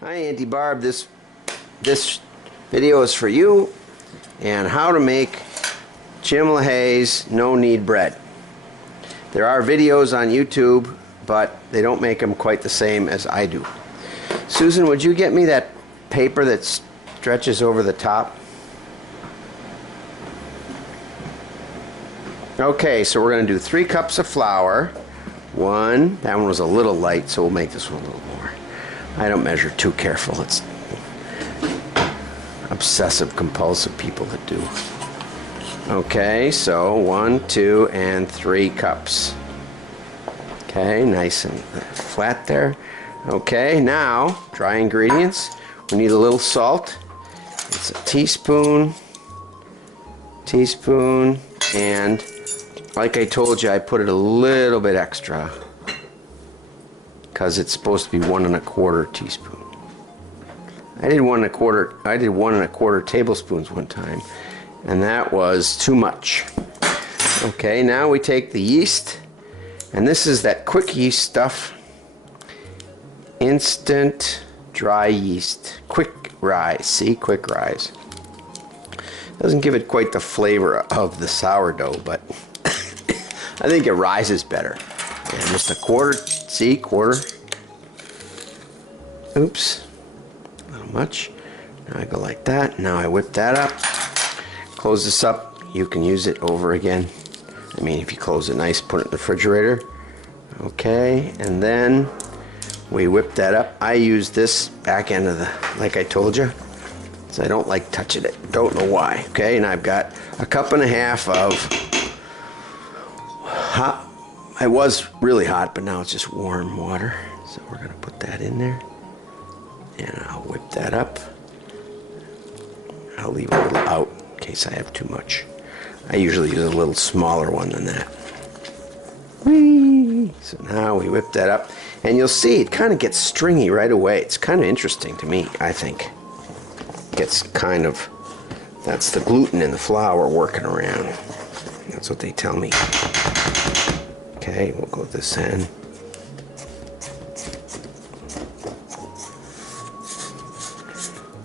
Hi Auntie Barb, this video is for you and how to make Jim LeHay's No-Knead Bread. There are videos on YouTube, but they don't make them quite the same as I do. Susan, would you get me that paper that stretches over the top? Okay, so we're going to do 3 cups of flour. That one was a little light, so we'll make this one a little more. I don't measure too careful. It's obsessive compulsive people that do. Okay, so 1, 2, and 3 cups. Okay, nice and flat there. Okay, now dry ingredients. We need a little salt. It's a teaspoon, and like I told you, I put it a little bit extra because it's supposed to be 1 1/4 teaspoon. I did 1 1/4 tablespoons one time, and that was too much. Okay, now we take the yeast, and this is that quick yeast stuff. Instant dry yeast, quick rise. See, quick rise. Doesn't give it quite the flavor of the sourdough, but I think it rises better. And just a quarter. Oops, a little much. Now I go like that. Now I whip that up. Close this up. You can use it over again. I mean, if you close it nice, put it in the refrigerator. Okay, and then we whip that up. I use this back end of the, like I told you, so I don't like touching it. Don't know why. Okay, and I've got a 1.5 cups of hot. It was really hot, but now it's just warm water. So we're gonna put that in there, and I'll whip that up. I'll leave a little out in case I have too much. I usually use a little smaller one than that. Whee! So now we whip that up, and you'll see it kind of gets stringy right away. It's kind of interesting to me, I think. It gets kind of, that's the gluten in the flour working around. That's what they tell me. Okay, we'll go this end.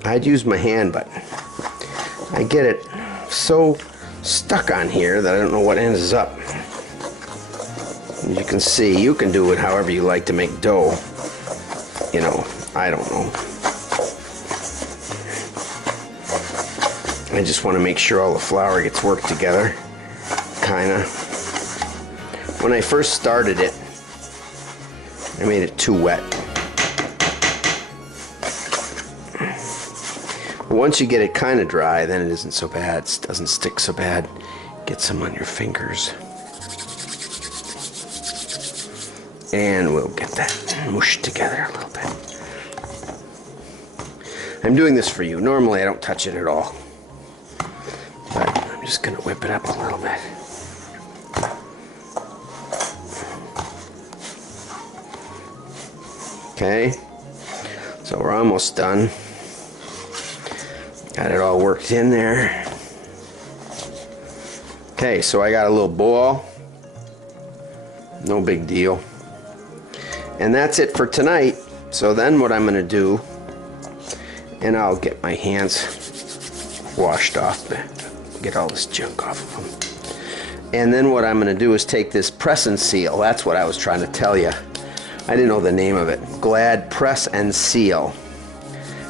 I'd use my hand, but I get it so stuck on here that I don't know what ends up. You can see, you can do it however you like to make dough. You know, I don't know. I just want to make sure all the flour gets worked together. Kinda. When I first started it, I made it too wet. But once you get it kind of dry, then it isn't so bad. It doesn't stick so bad. Get some on your fingers. And we'll get that mushed together a little bit. I'm doing this for you. Normally I don't touch it at all. But I'm just going to whip it up a little bit. Okay, so we're almost done. Got it all worked in there. Okay, so I got a little bowl. No big deal. And that's it for tonight. So then what I'm going to do, and I'll get my hands washed off, get all this junk off of them. And then what I'm going to do is take this press and seal. That's what I was trying to tell you. I didn't know the name of it. Glad Press and Seal.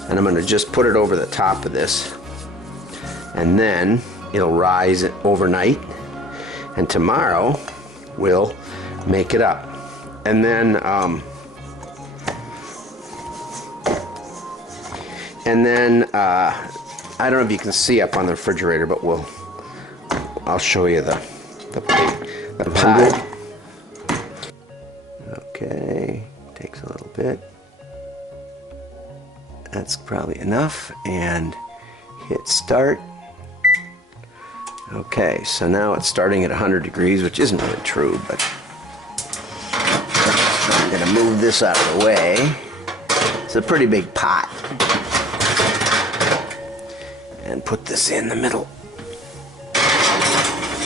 And I'm going to just put it over the top of this. And then it'll rise overnight. And tomorrow we'll make it up. And then I don't know if you can see up on the refrigerator, but I'll show you the pot. Okay, takes a little bit. That's probably enough, and hit start. Okay, so now it's starting at 100 degrees, which isn't really true, but I'm gonna move this out of the way. It's a pretty big pot. And put this in the middle.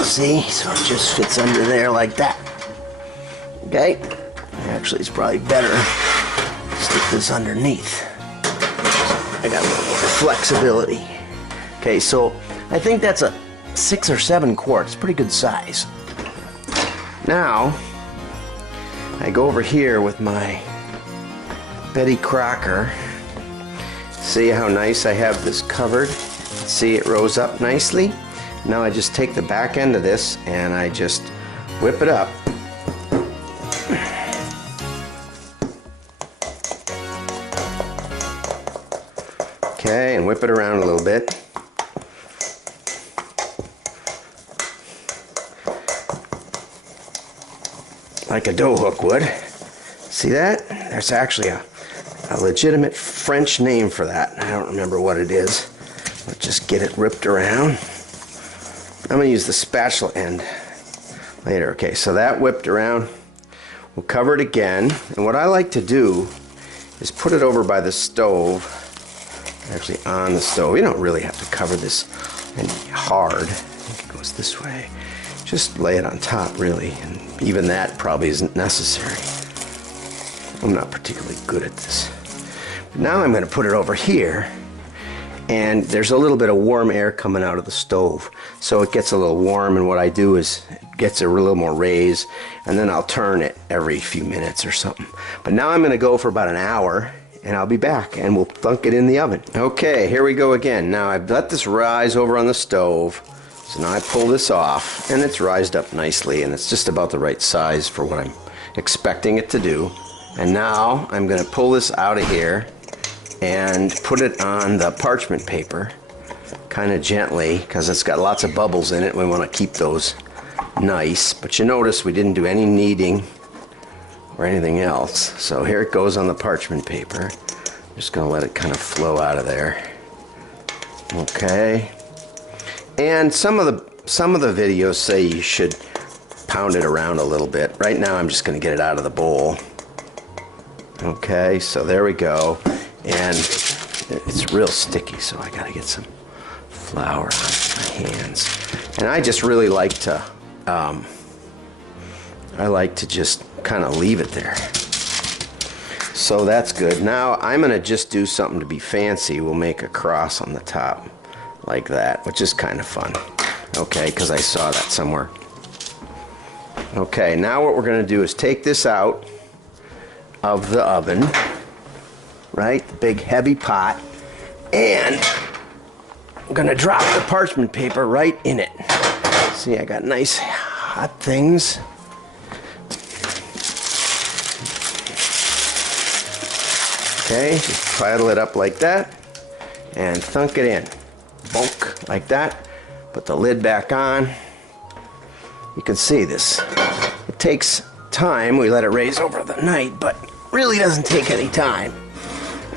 See, so it just fits under there like that. Okay. Actually, it's probably better to stick this underneath. I got a little more flexibility. Okay, so I think that's a 6 or 7 quarts, pretty good size. Now, I go over here with my Betty Crocker. See how nice I have this covered? See, it rose up nicely. Now I just take the back end of this and I just whip it up. Okay, and whip it around a little bit. Like a dough hook would. See that? There's actually a legitimate French name for that. I don't remember what it is. But just get it ripped around. I'm going to use the spatula end later. Okay, so that whipped around. We'll cover it again. And what I like to do is put it over by the stove. Actually on the stove. You don't really have to cover this any hard. I think it goes this way. Just lay it on top, really. And even that probably isn't necessary. I'm not particularly good at this. But now I'm going to put it over here. And there's a little bit of warm air coming out of the stove. So it gets a little warm, and what I do is it gets a little more raise, and then I'll turn it every few minutes or something. But now I'm going to go for about an hour, and I'll be back, and we'll thunk it in the oven. Okay, here we go again. Now I've let this rise over on the stove. So now I pull this off, and it's rised up nicely, and it's just about the right size for what I'm expecting it to do. And now I'm going to pull this out of here and put it on the parchment paper kind of gently, because it's got lots of bubbles in it. We want to keep those nice, but you notice we didn't do any kneading or anything else. So here it goes on the parchment paper. I'm just going to let it kind of flow out of there. Okay. And some of the videos say you should pound it around a little bit. Right now I'm just going to get it out of the bowl. Okay, so there we go. And it's real sticky, so I gotta get some flour on my hands. And I just really like to, just kind of leave it there. So that's good. Now I'm gonna just do something to be fancy. We'll make a cross on the top like that, which is kind of fun. Okay, because I saw that somewhere. Okay, now what we're gonna do is take this out of the oven. Right, the big heavy pot, and I'm gonna drop the parchment paper right in it. See, I got nice hot things. Okay, just prattle it up like that and thunk it in. Bonk, like that. Put the lid back on. You can see this. It takes time. We let it raise over the night, but really doesn't take any time.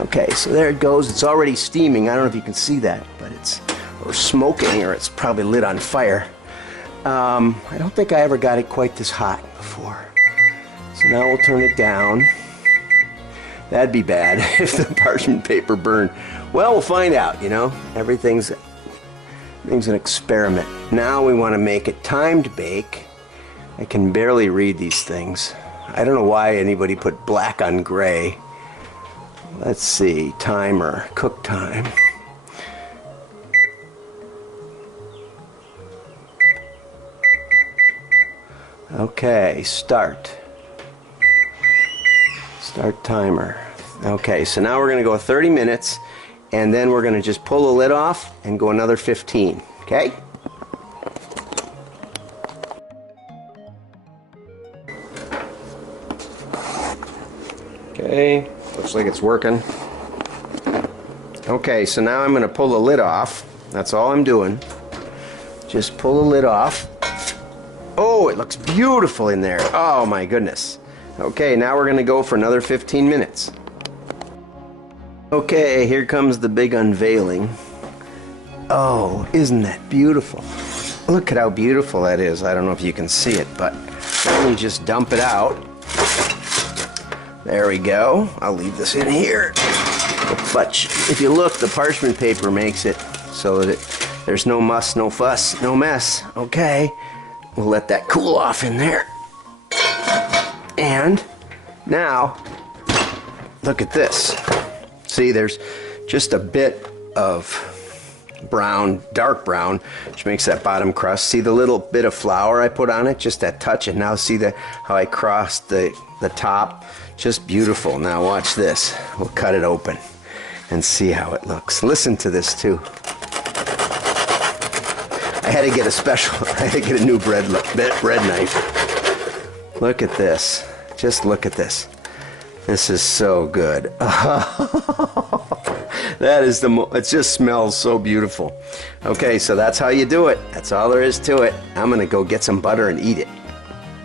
Okay, so there it goes. It's already steaming. I don't know if you can see that, but it's or smoking, or it's probably lit on fire. I don't think I ever got it quite this hot before. So now we'll turn it down. That'd be bad if the parchment paper burned. Well, we'll find out, you know. Everything's an experiment. Now we want to make it timed bake. I can barely read these things. I don't know why anybody put black on gray. Let's see, timer, cook time. Okay, start. Start timer. Okay, so now we're going to go 30 minutes, and then we're going to just pull the lid off and go another 15, okay? Okay, looks like it's working. Okay, so now I'm going to pull the lid off. That's all I'm doing. Just pull the lid off. Oh, it looks beautiful in there. Oh my goodness. Okay, now we're going to go for another 15 minutes. Okay, here comes the big unveiling. Oh, isn't that beautiful? Look at how beautiful that is. I don't know if you can see it, but then you just dump it out. There we go. I'll leave this in here. But if you look, the parchment paper makes it so that there's no muss, no fuss, no mess. Okay, we'll let that cool off in there. And now, look at this. See, there's just a bit of brown, dark brown, which makes that bottom crust. See the little bit of flour I put on it, just that touch, and now see how I crossed the top, just beautiful. Now watch this. We'll cut it open and see how it looks. Listen to this too. I had to get a new bread knife. Look at this. Just look at this. This is so good. That is it just smells so beautiful. Okay, so that's how you do it. That's all there is to it. I'm gonna go get some butter and eat it.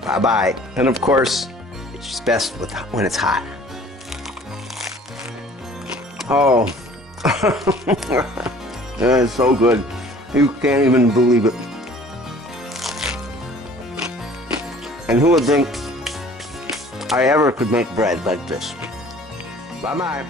Bye-bye. And of course, it's best when it's hot. Oh, that is so good. You can't even believe it. And who would think I ever could make bread like this? Bye-bye.